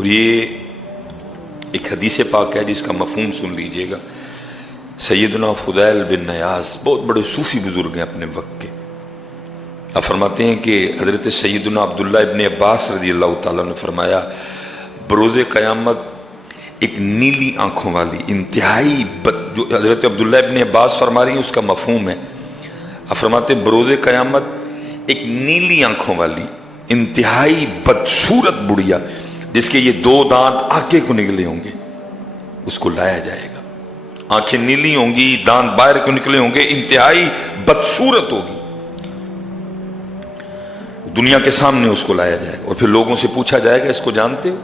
اور یہ ایک حدیث پاک ہے جس کا مفہوم سن لیجئے گا۔ سیدنا فضیل بن نیاز بہت بڑے صوفی بزرگ ہیں اپنے وقت کے، آپ فرماتے ہیں کہ حضرت سیدنا عبداللہ ابن عباس رضی اللہ تعالیٰ نے فرمایا بروز قیامت ایک نیلی آنکھوں والی انتہائی جو حضرت عبداللہ ابن عباس فرما رہی ہیں اس کا مفہوم ہے، آپ فرماتے ہیں بروز قیامت ایک نیلی آنکھوں والی انتہائی بدصورت بڑھیا جس کے یہ دو دانت آگے کو نکلے ہوں گے، اس کو لایا جائے گا۔ آنکھیں نیلی ہوں گی، دانت باہر کو نکلے ہوں گے، انتہائی بدصورت ہوگی، دنیا کے سامنے اس کو لایا جائے گا اور پھر لوگوں سے پوچھا جائے گا اس کو جانتے ہو؟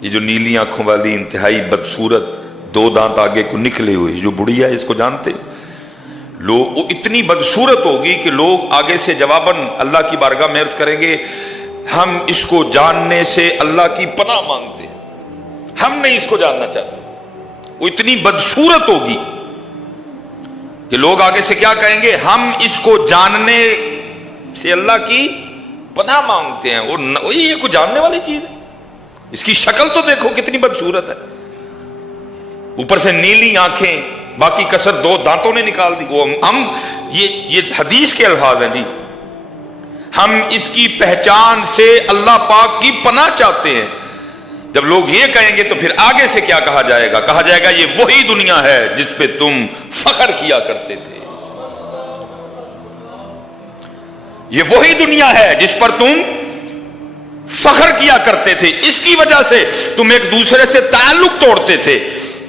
یہ جو نیلی آنکھوں والی انتہائی بدصورت دو دانت آگے کو نکلے ہوئے جو بڑھیا ہے اس کو جانتے ہو؟ لوگ وہ اتنی بدصورت ہوگی کہ لوگ آگے سے جواباً اللہ کی بارگاہ میں عرض کریں گے ہم اس کو جاننے سے اللہ کی پناہ مانگتے ہیں، ہم نہیں اس کو جاننا چاہتے۔ وہ اتنی بدصورت ہوگی کہ لوگ آگے سے کیا کہیں گے، ہم اس کو جاننے سے اللہ کی پناہ مانگتے ہیں، اور یہ کوئی جاننے والی چیز ہے؟ اس کی شکل تو دیکھو کتنی بدصورت ہے، اوپر سے نیلی آنکھیں، باقی کسر دو دانتوں نے نکال دی۔ ہم یہ حدیث کے الفاظ ہیں جی، ہم اس کی پہچان سے اللہ پاک کی پناہ چاہتے ہیں۔ جب لوگ یہ کہیں گے تو پھر آگے سے کیا کہا جائے گا؟ کہا جائے گا یہ وہی دنیا ہے جس پہ تم فخر کیا کرتے تھے، یہ وہی دنیا ہے جس پر تم فخر کیا کرتے تھے، اس کی وجہ سے تم ایک دوسرے سے تعلق توڑتے تھے،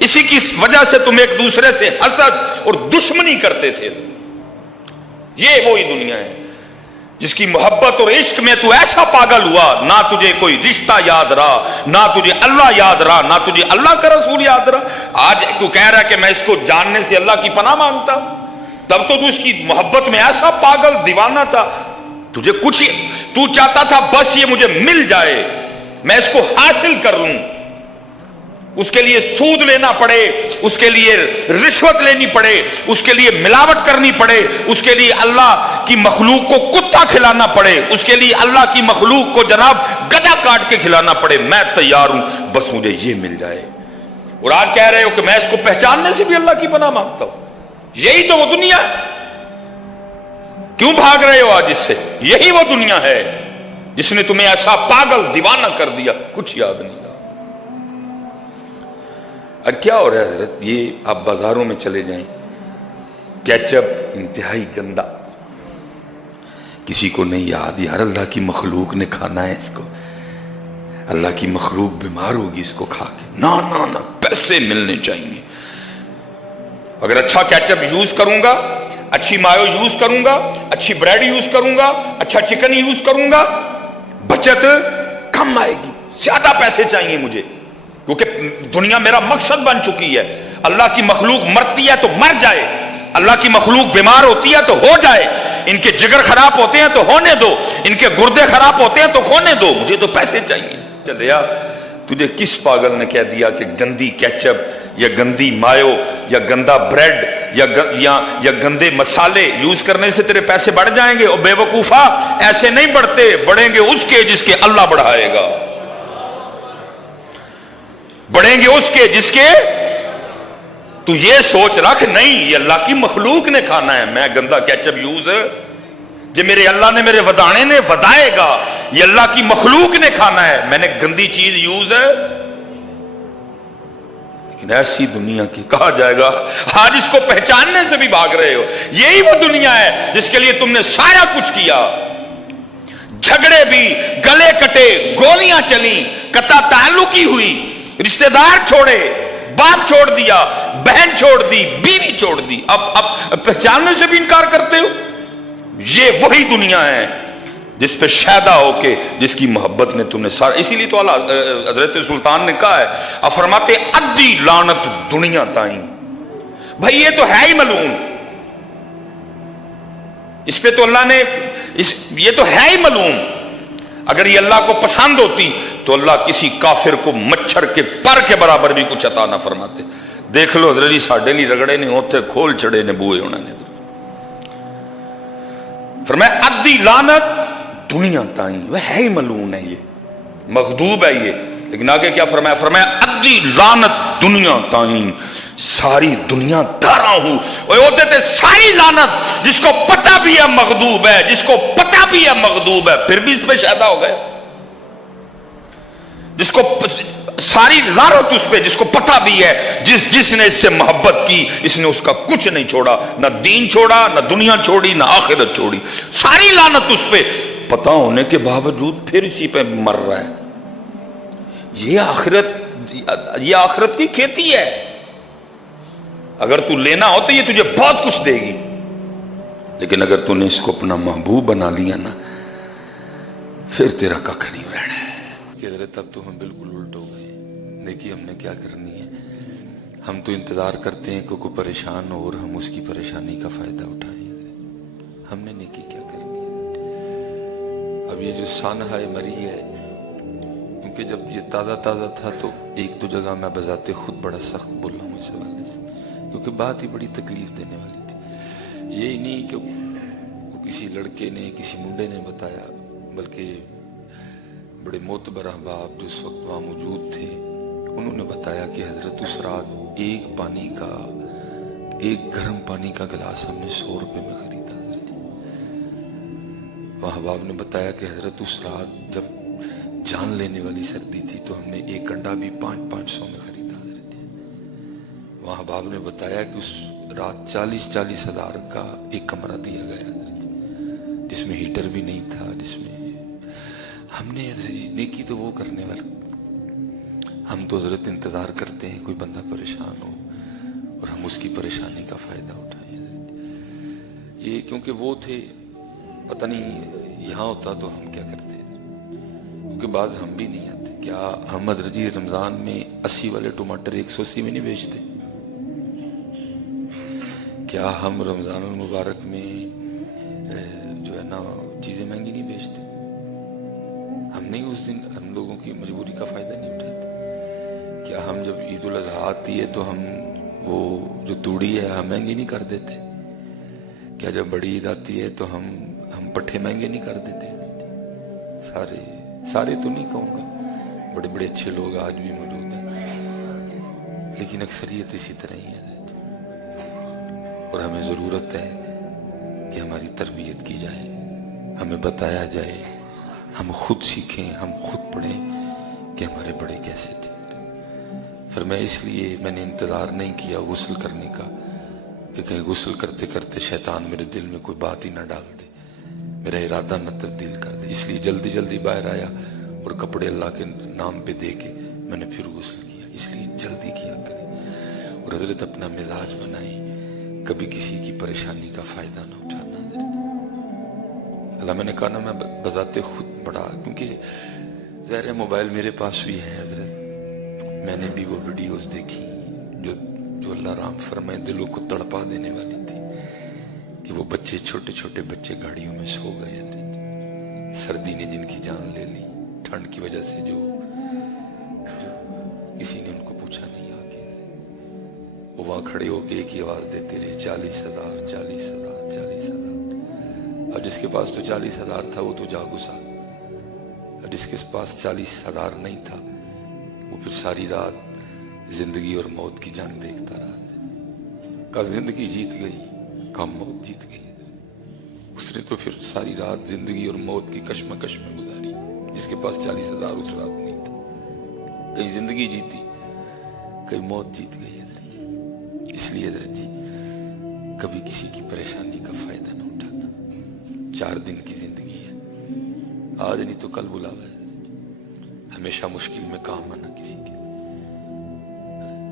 اسی کی وجہ سے تم ایک دوسرے سے حسد اور دشمنی کرتے تھے۔ یہ وہی دنیا ہے جس کی محبت اور عشق میں تو ایسا پاگل ہوا، نہ تجھے کوئی رشتہ یاد رہا، نہ تجھے اللہ یاد رہا، نہ تجھے اللہ کا رسول یاد رہا۔ آج تو کہہ رہا ہے کہ میں اس کو جاننے سے اللہ کی پناہ مانگتا ہوں، تب تو اس کی محبت میں ایسا پاگل دیوانہ تھا، تجھے کچھ تو چاہتا تھا بس یہ مجھے مل جائے، میں اس کو حاصل کر لوں، اس کے لیے سود لینا پڑے، اس کے لیے رشوت لینی پڑے، اس کے لیے ملاوٹ کرنی پڑے، اس کے لیے اللہ کی مخلوق کو کتا کھلانا پڑے، اس کے لیے اللہ کی مخلوق کو جناب گدھا کاٹ کے کھلانا پڑے، میں تیار ہوں بس مجھے یہ مل جائے۔ اور آج کہہ رہے ہو کہ میں اس کو پہچاننے سے بھی اللہ کی پناہ مانگتا ہوں۔ یہی تو وہ دنیا ہے، کیوں بھاگ رہے ہو آج اس سے؟ یہی وہ دنیا ہے جس نے تمہیں ایسا پاگل دیوانہ کر دیا، کچھ یاد نہیں رہا۔ اور کیا ہو رہا ہے حضرت؟ یہ آپ بازاروں میں چلے جائیں، کیچپ انتہائی گندا، کسی کو نہیں یاد یار اللہ کی مخلوق نے کھانا ہے اس کو، اللہ کی مخلوق بیمار ہوگی اس کو کھا کے، نہ نہ نہ پیسے ملنے چاہیے، اگر اچھا کیچپ یوز کروں گا، اچھی مایو یوز کروں گا، اچھی بریڈ یوز کروں گا، اچھا چکن یوز کروں گا، بچت کم آئے گی، زیادہ پیسے چاہیے مجھے، کیونکہ دنیا میرا مقصد بن چکی ہے۔ اللہ کی مخلوق مرتی ہے تو مر جائے، اللہ کی مخلوق بیمار ہوتی ہے تو ہو جائے، ان کے جگر خراب ہوتے ہیں تو ہونے دو، ان کے گردے خراب ہوتے ہیں تو ہونے دو، مجھے تو پیسے چاہیے۔ چلے یا تجھے کس پاگل نے کہہ دیا کہ گندی کیچپ یا گندی مایو یا گندا بریڈ یا گندے مسالے یوز کرنے سے تیرے پیسے بڑھ جائیں گے؟ اور بے وقوفا، ایسے نہیں بڑھتے، بڑھیں گے اس کے جس کے اللہ بڑھائے گا، بڑھیں گے اس کے جس کے تو یہ سوچ رکھ نہیں یہ اللہ کی مخلوق نے کھانا ہے، میں گندا کیچپ یوز جو میرے اللہ نے میرے ودانے نے ودائے گا، یہ اللہ کی مخلوق نے کھانا ہے، میں نے گندی چیز یوز ہے۔ لیکن ایسی دنیا کی کہا جائے گا آج اس کو پہچاننے سے بھی بھاگ رہے ہو۔ یہی وہ دنیا ہے جس کے لیے تم نے سارا کچھ کیا، جھگڑے بھی، گلے کٹے، گولیاں چلی، قطع تعلقی ہوئی، رشتہ دار چھوڑے، باپ چھوڑ دیا، بہن چھوڑ دی، بیوی چھوڑ دی، اب پہچاننے سے بھی انکار کرتے ہو۔ یہ وہی دنیا ہے جس پہ شیدا ہو کے جس کی محبت نے تم نے سارا، اسی لیے تو حضرت سلطان نے کہا ہے، فرماتے ادی لعنت دنیا تائیں، بھائی یہ تو ہے ہی ملعون، اس پہ تو اللہ نے یہ تو ہے ہی ملعون، اگر یہ اللہ کو پسند ہوتی تو اللہ کسی کافر کو مچھر کے پر کے برابر بھی کچھ عطا نہ فرماتے۔ دیکھ لو حضرت جی ساڈے لی رگڑے نے اوتھے کھول چھڑے نے بوئے ہونا نے، فرمایا ادی لعنت دنیا تائیں، وہ ہے ہی ملعون ہے، یہ مغضوب ہے یہ، لیکن آگے کیا فرمایا؟ فرمایا ادی لعنت دنیا تائیں ساری دنیا دارا ہوں. وہ ہوتے تھے ساری لعنت، جس کو پتہ بھی ہے مغضوب ہے، جس کو پتہ بھی ہے مغضوب ہے، پھر بھی اس پہ شہدا ہو گئے. جس کو ساری لعنت اس پہ، جس کو پتہ بھی ہے، جس نے اس سے محبت کی، اس نے اس کا کچھ نہیں چھوڑا، نہ دین چھوڑا، نہ دنیا چھوڑی، نہ آخرت چھوڑی. ساری لعنت اس پہ، پتہ ہونے کے باوجود پھر اسی پہ مر رہا ہے. یہ آخرت کی کھیتی ہے. اگر تو لینا ہو تو یہ تجھے بہت کچھ دے گی، لیکن اگر تو نے اس کو اپنا محبوب بنا لیا نا، پھر تیرا ککھ نہیں رہنا ہے. کہ حضرت اب تو ہم بالکل الٹ ہو گئے. دیکھیے ہم نے کیا کرنی ہے، ہم تو انتظار کرتے ہیں کہ کوئی پریشان ہو اور ہم اس کی پریشانی کا فائدہ اٹھائیں. ہم نے نیکی کیا کرنی ہے؟ اب یہ جو سانحہ مری ہے، کیونکہ جب یہ تازہ تھا تو ایک دو جگہ میں بذات خود بڑا سخت بول رہا ہوں اس حوالے سے، کیونکہ بات ہی بڑی تکلیف دینے والی تھی. یہی نہیں کہ کسی لڑکے نے، کسی منڈے نے بتایا، بلکہ بڑے معتبر احباب جو اس وقت وہاں موجود تھے، انہوں نے بتایا کہ حضرت اس رات ایک گرم پانی کا گلاس ہم نے 100 روپے میں خریدا. وہ احباب نے بتایا کہ حضرت اس رات جب جان لینے والی سردی تھی تو ہم نے ایک انڈا بھی 500 میں خریدا. وہاں احباب نے بتایا کہ اس رات 40 ہزار کا ایک کمرہ دیا گیا جس میں ہیٹر بھی نہیں تھا، جس میں ہم نے حضرت جی نیکی تو وہ کرنے والے. ہم تو حضرت انتظار کرتے ہیں کوئی بندہ پریشان ہو اور ہم اس کی پریشانی کا فائدہ اٹھائیں. یہ کیونکہ وہ تھے، پتہ نہیں یہاں ہوتا تو ہم کیا کرتے، کیونکہ بعض ہم بھی نہیں آتے. کیا ہم حضرت جی رمضان میں 80 والے ٹماٹر 180 میں نہیں بیچتے؟ کیا ہم رمضان المبارک میں جو ہے نا چیزیں مہنگی نہیں بیچتے؟ ہم نہیں اس دن ہم لوگوں کی مجبوری کا فائدہ نہیں اٹھاتے؟ کیا ہم جب عید الاضحیٰ آتی ہے تو ہم وہ جو توڑی ہے ہم مہنگی نہیں کر دیتے؟ کیا جب بڑی عید آتی ہے تو ہم پٹھے مہنگے نہیں کر دیتے؟ سارے تو نہیں کہوں گا، بڑے بڑے اچھے لوگ آج بھی موجود ہیں، لیکن اکثریت اسی طرح ہی ہے. اور ہمیں ضرورت ہے کہ ہماری تربیت کی جائے، ہمیں بتایا جائے، ہم خود سیکھیں، ہم خود پڑھیں کہ ہمارے بڑے کیسے تھے. پھر اس لیے میں نے انتظار نہیں کیا غسل کرنے کا کہ کہیں غسل کرتے کرتے شیطان میرے دل میں کوئی بات ہی نہ ڈال دے، میرا ارادہ نہ تبدیل کر دے. اس لیے جلدی باہر آیا اور کپڑے اللہ کے نام پہ دے کے میں نے پھر غسل کیا. اس لیے جلدی کیا کریں اور حضرت اپنا مزاج بنائیں، کبھی کسی کی پریشانی کا فائدہ نہ اٹھانا. اللہ میں نے کہا نا میں بذات خود بڑا، کیونکہ ظاہر موبائل میرے پاس بھی ہے حضرت، میں نے بھی وہ ویڈیوز دیکھی جو اللہ رحم فرمائے دلوں کو تڑپا دینے والی تھی، کہ وہ بچے چھوٹے بچے گاڑیوں میں سو گئے حضرت، سردی نے جن کی جان لے لی، ٹھنڈ کی وجہ سے جو کسی نے ان کو پوچھا نہیں آ کے، وہ وہاں کھڑے ہو کے ایک ہی آواز دیتے رہے 40,000 40,000 40,000. اور جس کے پاس تو 40,000 تھا وہ تو جا گسا، اور جس کے پاس 40,000 نہیں تھا وہ پھر ساری رات زندگی اور موت کی جنگ دیکھتا رہا. کہا زندگی جیت گئی، کہا موت جیت گئی. اس نے تو پھر ساری رات زندگی اور موت کی کشمکش میں گزاری. جس کے پاس 40,000 اس رات نہیں تھا، کہیں زندگی جیتی کہیں موت جیت گئی حضرت جی. اس لیے حضرت جی کبھی کسی کی پریشانی کا فائدہ نہ اٹھانا. 4 دن کی زندگی ہے، آج نہیں تو کل بلاوا ہے. ہمیشہ مشکل میں کام آنا کسی کے.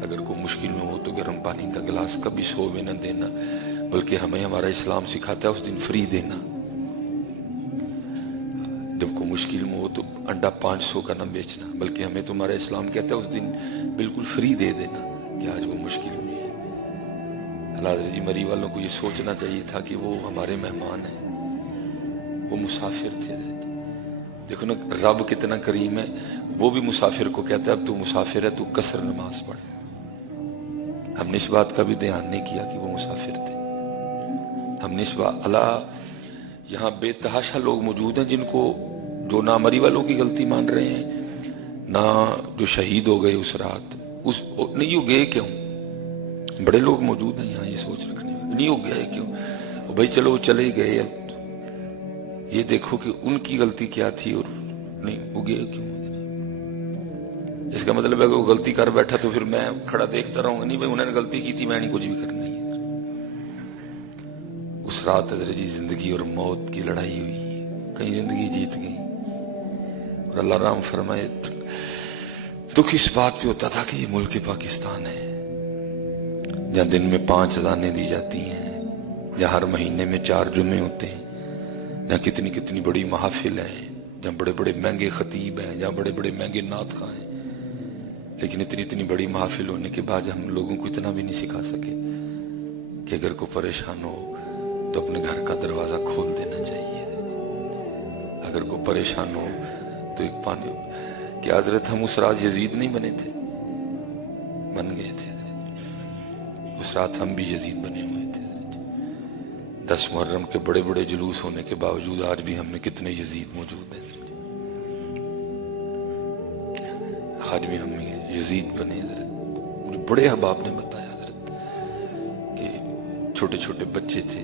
اگر کوئی مشکل میں ہو تو گرم پانی کا گلاس کبھی 100 میں نہ دینا، بلکہ ہمیں ہمارا اسلام سکھاتا ہے اس دن فری دینا. جب کوئی مشکل میں ہو تو انڈا 500 کا نہ بیچنا، بلکہ ہمیں تمہارا اسلام کہتا ہے اس دن بالکل فری دے دینا کہ آج وہ مشکل میں ہے. اللہ حضرت جی مری والوں کو یہ سوچنا چاہیے تھا کہ وہ ہمارے مہمان ہیں، وہ مسافر تھے. دیکھو نا رب کتنا کریم ہے، وہ بھی مسافر کو کہتا ہے اب تو مسافر ہے تو قصر نماز پڑھ. ہم نے اس بات کا بھی دھیان نہیں کیا کہ وہ مسافر تھے. ہم نے اس بات، اللہ یہاں بے تحاشا لوگ موجود ہیں جن کو جو نامری والوں کی غلطی مان رہے ہیں، نہ جو شہید ہو گئے اس رات، نہیں وہ گئے کیوں؟ بڑے لوگ موجود ہیں یہاں یہ سوچ رکھنے والے، نہیں وہ گئے کیوں؟ بھائی چلو وہ چلے گئے، اب یہ دیکھو کہ ان کی غلطی کیا تھی، اور نہیں وہ گئے کیوں؟ اس کا مطلب ہے کہ وہ غلطی کر بیٹھا تو پھر میں کھڑا دیکھتا رہوں گا؟ نہیں بھائی، انہوں نے غلطی کی تھی، میں نہیں کچھ بھی کرنا ہے۔ اس رات حضرت جی زندگی اور موت کی لڑائی ہوئی، کہیں زندگی جیت گئی، اور اللہ رام فرمائے دکھ اس بات پہ ہوتا تھا کہ یہ ملک پاکستان ہے، جہاں دن میں 5 اذانیں دی جاتی ہیں، جہاں ہر مہینے میں 4 جمعے ہوتے ہیں، جہاں کتنی کتنی بڑی محافل ہیں، جہاں بڑے بڑے مہنگے خطیب ہیں، جہاں بڑے بڑے مہنگے نعت خواں ہیں، لیکن اتنی بڑی محافل ہونے کے بعد ہم لوگوں کو اتنا بھی نہیں سکھا سکے کہ اگر کوئی پریشان ہو تو اپنے گھر کا دروازہ کھول دینا چاہیے، اگر کوئی پریشان ہو تو ایک پانی کہ حضرت ہم اس رات یزید نہیں بنے تھے، بن گئے تھے، اس رات ہم بھی یزید بنے ہوئے تھے۔ 10 محرم کے بڑے بڑے جلوس ہونے کے باوجود آج بھی ہم میں کتنے یزید موجود ہیں، آج بھی ہم یزید بنے۔ حضرت بڑے احباب نے بتایا حضرت کہ چھوٹے چھوٹے بچے تھے،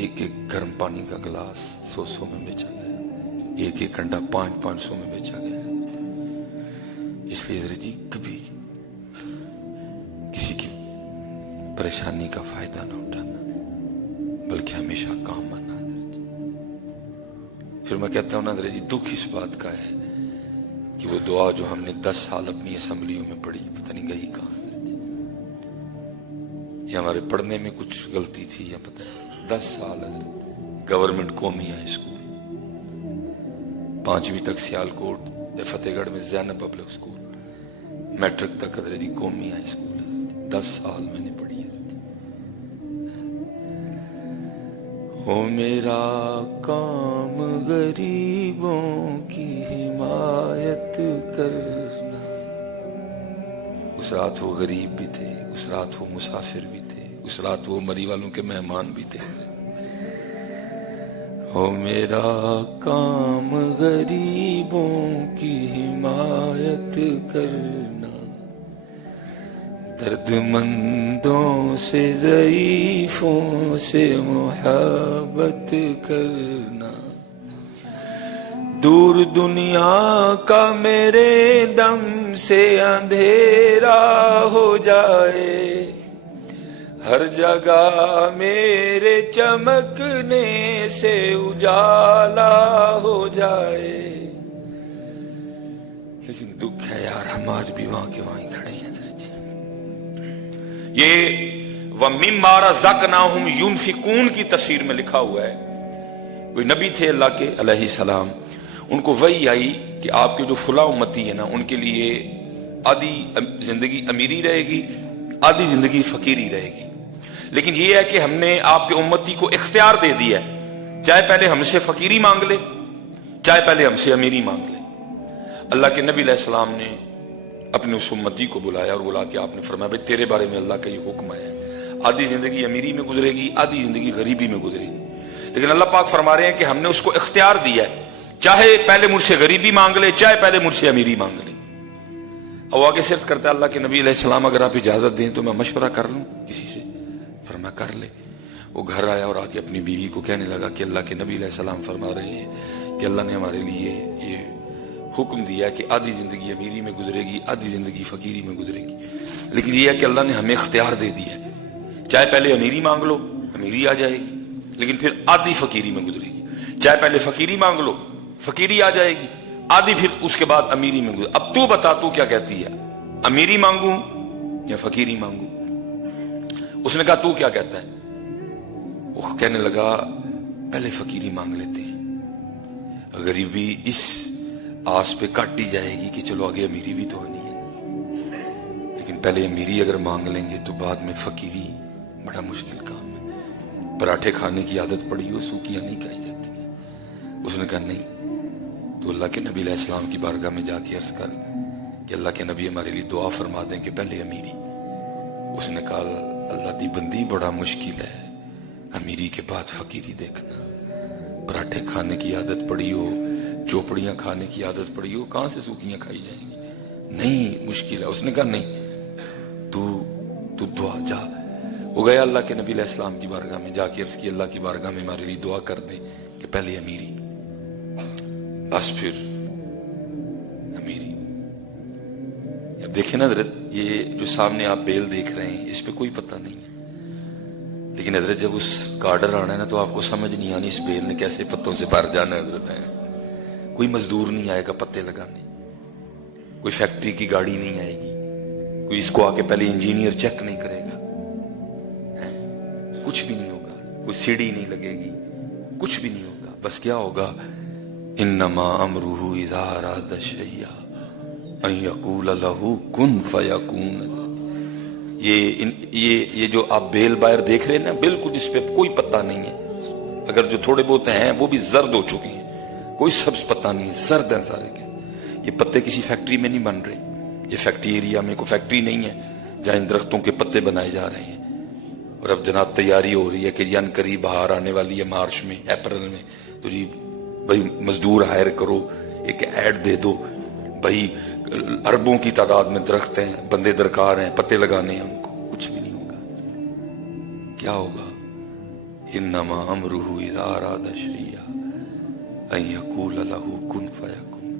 ایک ایک گرم پانی کا گلاس 100 میں بیچا گیا، ایک ایک انڈا 500 میں بیچا گیا۔ اس لیے حضرت جی کبھی کسی کی پریشانی کا فائدہ نہ اٹھانا، بلکہ ہمیشہ کام آنا۔ پھر میں کہتا ہوں نا حضرت جی دکھ اس بات کا ہے کہ وہ دعا جو ہم نے 10 سال اپنی اسمبلیوں میں پڑھی پتہ نہیں گئی کہاں، یا ہمارے پڑھنے میں کچھ غلطی تھی یا پتہ نہیں۔ 10 سال حضرت گورنمنٹ قومی ہائی اسکول، 5ویں تک سیالکوٹ فتح گڑھ میں زینب پبلک اسکول، میٹرک تک حضرت جی قومی ہائی اسکول ہے، 10 سال میں نے پڑھی ہے۔ ہو میرا کام غریبوں کی حمایت کرنا، اس رات وہ غریب بھی تھے، اس رات وہ مسافر بھی تھے، اس رات وہ مری والوں کے مہمان بھی تھے۔ ہو میرا کام غریبوں کی حمایت کرنا، درد مندوں سے ضعیفوں سے محبت کرنا، دور دنیا کا میرے دم سے اندھیرا ہو جائے، ہر جگہ میرے چمکنے سے اجالا ہو جائے۔ لیکن دکھ ہے یار، ہم آج بھی وہاں کے وہاں کھڑے ہیں۔ یہ وَمِمَّا رَزَقْنَاهُمْ يُنْفِقُونَ کی تفسیر میں لکھا ہوا ہے، کوئی نبی تھے اللہ کے علیہ السلام، ان کو وحی آئی کہ آپ کے جو فلاں امتی ہے نا، ان کے لیے آدھی زندگی امیری رہے گی، آدھی زندگی فقیری رہے گی، لیکن یہ ہے کہ ہم نے آپ کے امتی کو اختیار دے دیا ہے، چاہے پہلے ہم سے فقیری مانگ لے، چاہے پہلے ہم سے امیری مانگ لے۔ اللہ کے نبی علیہ السلام نے اپنے اس امتی کو بلایا اور بلا کے آپ نے فرمایا بھائی تیرے بارے میں اللہ کا یہ حکم ہے، آدھی زندگی امیری میں گزرے گی، آدھی زندگی غریبی میں گزرے گی، لیکن اللہ پاک فرما رہے ہیں کہ ہم نے اس کو اختیار دیا ہے، چاہے پہلے مجھ سے غریبی مانگ لے، چاہے پہلے مجھ سے امیری مانگ لے۔ اب آگے سرچ کرتا ہے اللہ کے نبی علیہ السلام اگر آپ اجازت دیں تو میں مشورہ کر لوں کسی سے، فرمایا کر لے۔ وہ گھر آیا اور آ کے اپنی بیوی کو کہنے لگا کہ اللہ کے نبی علیہ السلام فرما رہے ہیں کہ اللہ نے ہمارے لیے یہ حکم دیا ہے کہ آدھی زندگی امیری میں گزرے گی، آدھی زندگی فقیری میں گزرے گی، لیکن یہ ہے کہ اللہ نے ہمیں اختیار دے دیا ہے، چاہے پہلے امیری مانگ لو امیری آ جائے گی، لیکن پھر آدھی فقیری میں گزرے گی، چاہے پہلے فقیری مانگ لو فقیری آ جائے گی، آدھی پھر اس کے بعد امیری میں گزرے۔ اب تو بتا تو کیا کہتی ہے، امیری مانگوں یا فقیری مانگوں؟ اس نے کہا تو کیا کہتا ہے؟ وہ کہنے لگا پہلے فقیری مانگ لیتے ہیں، غریبی اس آس پہ کاٹی جائے گی کہ چلو آگے امیری بھی تو آنی ہے، لیکن پہلے امیری اگر مانگ لیں گے تو بعد میں فقیری بڑا مشکل کام ہے، پراٹھے کھانے کی عادت پڑی ہو سوکیاں نہیں کھائی جاتی۔ اس نے کہا نہیں، تو اللہ کے نبی علیہ السلام کی بارگاہ میں جا کے عرض کر کہ اللہ کے نبی ہمارے لیے دعا فرما دیں کہ پہلے امیری۔ اس نے کہا اللہ دی بندی بڑا مشکل ہے، امیری کے بعد فقیری دیکھنا، پراٹھے کھانے کی عادت پڑی ہو، چوپڑیاں کھانے کی عادت پڑی ہو، کہاں سے سوکیاں کھائی جائیں گی؟ نہیں مشکل ہے. اس نے کہا نہیں تو دعا جا. وہ گیا اللہ کے نبی علیہ السلام کی بارگاہ میں، جا کے عرض کی اللہ کی بارگاہ میں ہمارے لیے دعا کر دیں کہ پہلے امیری، بس پھر امیری. اب دیکھیں نا حضرت، یہ جو سامنے آپ بیل دیکھ رہے ہیں اس پہ کوئی پتہ نہیں ہے، لیکن حضرت جب اس کا آرڈر آنا ہے نا تو آپ کو سمجھ نہیں آنی اس بیل نے کیسے پتوں سے بھر جانا ہے. حضرت کوئی مزدور نہیں آئے گا پتے لگانے، کوئی فیکٹری کی گاڑی نہیں آئے گی، کوئی اس کو آ کے پہلے انجینئر چیک نہیں کرے گا، کچھ بھی نہیں ہوگا، کوئی سیڑھی نہیں لگے گی، کچھ بھی نہیں ہوگا. بس کیا ہوگا؟ انما امرہ اذا اراد شیئا ان یقول لہ کن فیکون. یہ جو آپ بیل باہر دیکھ رہے ہیں نا، بالکل جس پہ کوئی پتہ نہیں ہے، اگر جو تھوڑے بہت ہیں وہ بھی زرد ہو چکے ہیں، کوئی سبز پتہ نہیں ہے، زرد ہیں سارے کے. یہ پتے کسی فیکٹری میں نہیں بن رہے، یہ فیکٹری ایریا میں کوئی فیکٹری نہیں ہے جہاں ان درختوں کے پتے بنائے جا رہے ہیں. اور اب جناب تیاری ہو رہی ہے کہ ان قریب بہار آنے والی ہے، مارچ میں، اپریل میں، تو جی بھائی مزدور ہائر کرو، ایک ایڈ دے دو بھائی، اربوں کی تعداد میں درخت ہیں، بندے درکار ہیں، پتے لگانے ہیں ان کو. کچھ بھی نہیں ہوگا. کیا ہوگا؟ انما امرہ اذا اراد شیئا ان یقول لہ کن فیکون.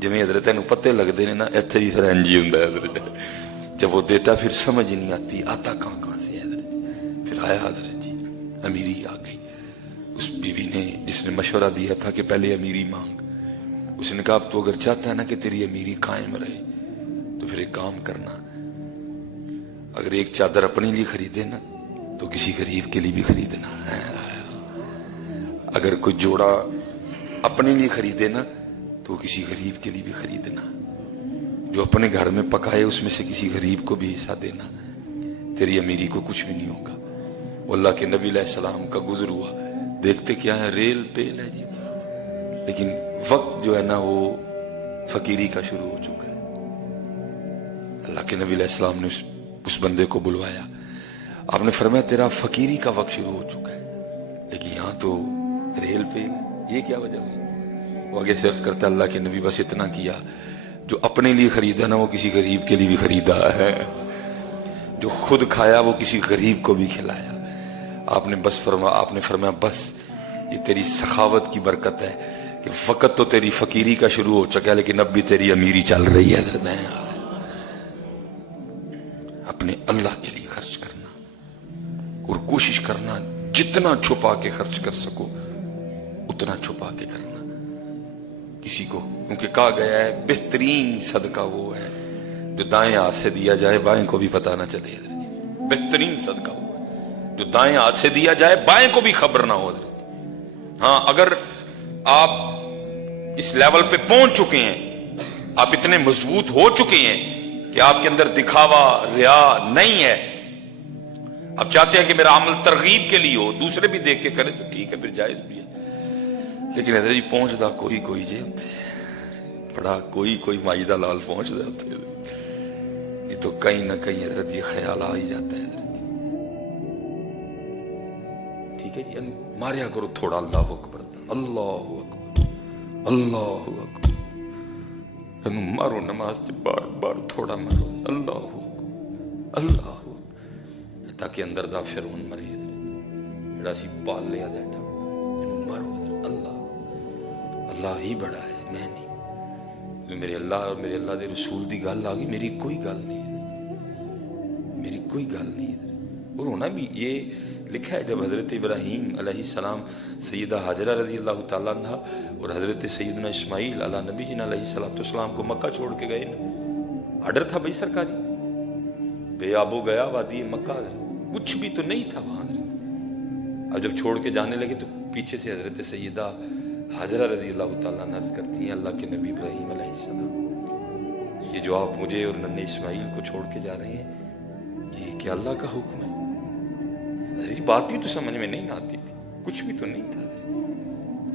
جویں حضرت نو پتے لگتے ہیں نا، ایتھے بھی پھر انج ہی ہوندا ہے حضرت. جب وہ دیتا پھر سمجھ نہیں آتی آتا کہاں سے ہے حضرت. پھر آیا حضرت جی، امیری آ گئی. اس بیوی نے جس نے مشورہ دیا تھا کہ پہلے امیری مانگ، اس نے کہا اب تو اگر چاہتا ہے نا کہ تیری امیری قائم رہے تو پھر ایک کام کرنا، اگر ایک چادر اپنے لیے خریدے نا تو کسی غریب کے لیے بھی خریدنا ہے. اگر کوئی جوڑا اپنے لیے خریدے نا تو کسی غریب کے لیے بھی خریدنا. جو اپنے گھر میں پکائے اس میں سے کسی غریب کو بھی حصہ دینا. تیری امیری کو کچھ بھی نہیں ہوگا. وہ اللہ کے نبی علیہ السلام کا گزر ہوا، دیکھتے کیا ہے، ریل پیل ہے جی، لیکن وقت جو ہے نا وہ فقیری کا شروع ہو چکا ہے. اللہ کے نبی علیہ السلام نے اس بندے کو بلوایا. آپ نے فرمایا تیرا فقیری کا وقت شروع ہو چکا ہے، لیکن یہاں تو ریل پیل ہے، یہ کیا وجہ ہوئی؟ وہ آگے سے عرض کرتا ہے اللہ کے نبی بس اتنا کیا، جو اپنے لیے خریدا نا وہ کسی غریب کے لیے بھی خریدا ہے، جو خود کھایا وہ کسی غریب کو بھی کھلایا. آپ نے فرمایا بس یہ تیری سخاوت کی برکت ہے کہ وقت تو تیری فقیری کا شروع ہو چکا ہے لیکن اب بھی تیری امیری چل رہی ہے. اپنے اللہ کے لیے خرچ کرنا اور کوشش کرنا جتنا چھپا کے خرچ کر سکو اتنا چھپا کے کرنا. کسی کو کیونکہ کہا گیا ہے بہترین صدقہ وہ ہے جو دائیں ہاتھ سے دیا جائے بائیں کو بھی پتہ نہ چلے. بہترین صدقہ وہ ہے جو دائیں ہاتھ سے دیا جائے بائیں کو بھی خبر نہ ہو. ہاں اگر آپ اس لیول پہ پہنچ چکے ہیں، آپ اتنے مضبوط ہو چکے ہیں کہ آپ کے اندر دکھاوا ریا نہیں ہے، آپ چاہتے ہیں کہ میرا عمل ترغیب کے لیے ہو، دوسرے بھی دیکھ کے کریں تو ٹھیک ہے، پھر جائز بھی ہے. لیکن حضرت جی پہنچدا کوئی جے ہوتے بڑا کوئی مائدہ لال پہنچدا ہوتے. یہ تو کہیں نہ کہیں حضرت یہ خیال آ ہی جاتا ہے حضرت. ٹھیک ہے جی، ماریا کرو تھوڑا اللہ اکبر، اللہ اکبر، اللہ اکبر، مارو نماز سے بار بار تھوڑا مارو، اللہ اکبر، اللہ اکبر، تاکہ اندر دا فرعون مرے جڑا سی پال لیا دا مارو. اللہ ہی بڑا ہے، میں نہیں. میرے اللہ اور میرے اللہ دے رسول دی گل آ گئی، میری کوئی گل نہیں ہے، میری کوئی گل نہیں ہے. اور ہونا بھی یہ لکھا ہے جب حضرت ابراہیم علیہ السلام سیدہ حاجرہ رضی اللہ تعالیٰ عنہ اور حضرت سیدنا اسماعیل علیہ نبی جی علیہ السلام کو مکہ چھوڑ کے گئے نا، آرڈر تھا بھائی سرکاری، بے آبو گیا وادی مکہ، کچھ بھی تو نہیں تھا وہاں. اب جب چھوڑ کے جانے لگے تو پیچھے سے حضرت سیدہ حاجرہ رضی اللہ تعالیٰ عنہ عرض کرتی ہیں اللہ کے نبی ابراہیم علیہ السلام، یہ جو آپ مجھے اور ننھے اسماعیل کو چھوڑ کے جا رہے ہیں یہ کیا اللہ کا حکم ہے؟ بات بھی تو سمجھ میں نہیں آتی تھی، کچھ بھی تو نہیں تھا،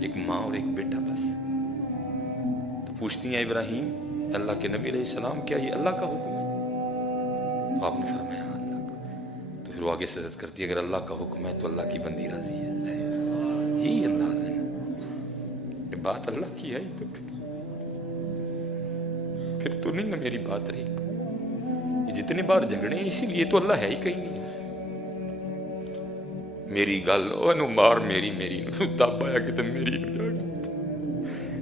ایک ماں اور ایک بیٹا بس. تو پوچھتی ہیں ابراہیم اللہ کے نبی علیہ السلام کیا یہ اللہ کا حکم ہے؟ تو آپ نے فرمایا ہاں اللہ کا. تو پھر وہ آگے سے عرض کرتی ہے اگر اللہ کا حکم ہے تو اللہ کی بندی راضی ہے. یہی انداز ہے، یہ بات اللہ کی ہے تو پھر تو نہیں نا میری بات رہی. یہ جتنے بار جھگڑے ہیں اسی لیے تو اللہ ہے ہی کہیں نہیں. میری گل انہوں مار میری نو دب آیا کتے میری نو جا کے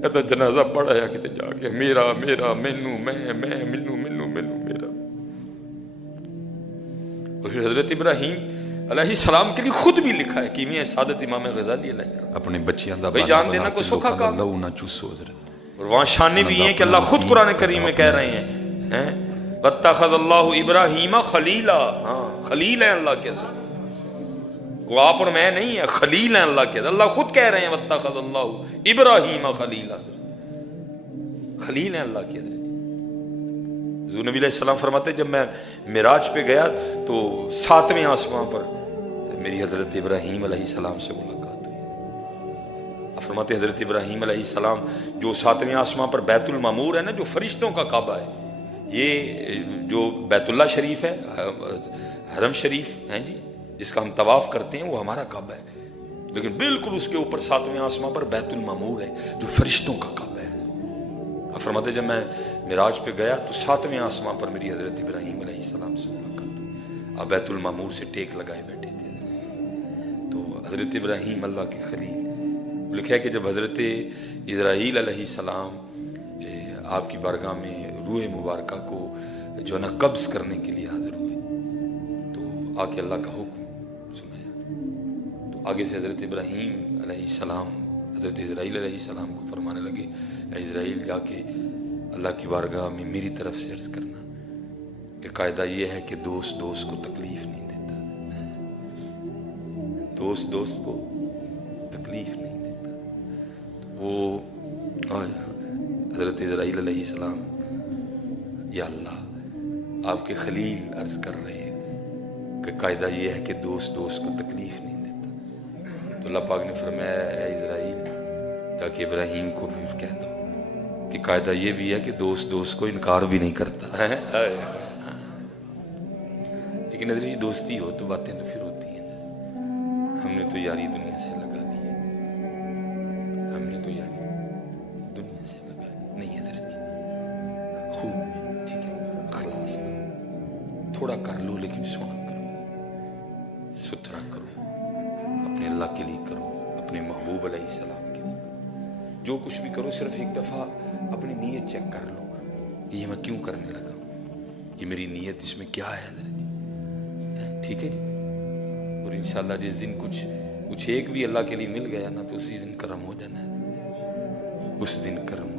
ایتا جنازہ پڑھایا کتے جا کے میرا مینو میں منو میرا. اور پھر حضرت ابراہیم علیہ السلام کے لیے خود بھی لکھا ہے کیمیہ سعادت امام غزالی علیہ اپنے بچیاں دا بھائی جان دینا کوئی سوکھا کام. لو نہ چوسو حضرت. اور وہاں شانے بھی ہیں کہ اللہ خود قرآن کریم میں کہہ رہے ہیں وَاتَّخَذَ اللَّهُ إِبْرَاهِيمَ خَلِيلًا. ہاں خلیل ہیں اللہ کے حضرت, وہ آپ اور میں نہیں ہے, خلیل ہیں اللہ کے. اللہ خود کہہ رہے ہیں وَاتَّخَذَ اللَّهُ إِبْرَاهِيمَ خَلِيلًا, خلیل ہیں اللہ کے حضرت. حضور نبی علیہ السلام فرماتے جب میں معراج پہ گیا تو 7ویں آسمان پر میری حضرت ابراہیم علیہ السلام سے ملاقات ہوئی. آپ فرماتے حضرت ابراہیم علیہ السلام جو 7ویں آسمان پر بیت المعمور ہے نا, جو فرشتوں کا کعبہ ہے, یہ جو بیت اللہ شریف ہے, حرم شریف ہیں جی, جس کا ہم طواف کرتے ہیں, وہ ہمارا کعبہ ہے. لیکن بالکل اس کے اوپر 7ویں آسمان پر بیت المعمور ہے جو فرشتوں کا کعبہ ہے. آپ فرماتے جب میں معراج پہ گیا تو 7ویں آسمان پر میری حضرت ابراہیم علیہ السلام سے ملاقات ہوئی. آپ بیت المعمور سے ٹیک لگائے بیٹھے تھے. تو حضرت ابراہیم اللہ کے خلیل, لکھا ہے کہ جب حضرت اسرائیل علیہ السلام آپ کی بارگاہ میں روح مبارکہ کو جو ہے نا قبض کرنے کے لیے حاضر ہوئے تو آ کے اللہ کا حکم سنایا. تو آگے سے حضرت ابراہیم علیہ السلام حضرت اسرائیل علیہ السلام کو فرمانے لگے, اے اسرائیل جا کے اللہ کی بارگاہ میں میری طرف سے عرض کرنا کہ قاعدہ یہ ہے کہ دوست کو تکلیف نہیں دیتا, دوست کو تکلیف نہیں دیتا. وہ حضرت اسرائیل علیہ السلام, یا اللہ آپ کے خلیل عرض کر رہے ہیں کہ قاعدہ یہ ہے کہ دوست کو تکلیف نہیں دیتا. تو اللہ پاک نے فرمایا اے اسرائیل جا کے ابراہیم کو بھی کہہ دو کہ قاعدہ یہ بھی ہے کہ دوست کو انکار بھی نہیں کرتا ہے. لیکن حضرت یہ دوستی ہو تو باتیں تو پھر ہوتی ہیں. ہم نے تو یاری دنیا سے لگا لی ہے, ہم نے تو یاری دنیا سے لگا لی نہیں حضرت جی. خوب میں ٹھیک ہے اخلاص تھوڑا کر لو لیکن سونا کرو, ستھرا کرو, اپنے اللہ کے لیے کرو, اپنے محبوب علیہ السلام کے لیے. جو کچھ بھی کرو صرف ایک دفعہ اپنی نیت چیک کر لو کہ یہ میں کیوں کرنے لگا, یہ میری نیت اس میں کیا ہے حضرت جی. ٹھیک ہے جی. اور انشاءاللہ جس دن کچھ ایک بھی اللہ کے لیے مل گیا نا تو اسی دن کرم ہو جانا ہے, اس دن کرم